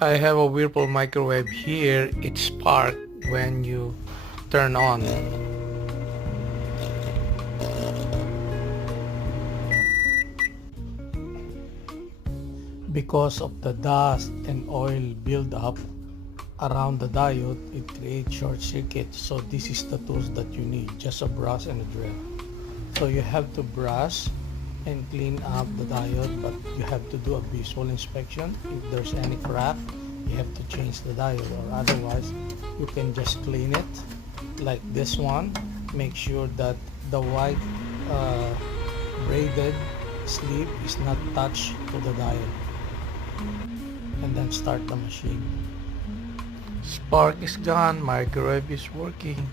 I have a Whirlpool microwave here. It sparks when you turn on. Because of the dust and oil buildup around the diode, it creates short circuit. So this is the tools that you need, just a brush and a drill. So you have to brush and clean up the diode, but you have to do a visual inspection. If there's any crack, you have to change the diode, or otherwise you can just clean it like this one. Make sure that the white braided sleeve is not touched to the diode, and then start the machine. Spark is gone, microwave is working.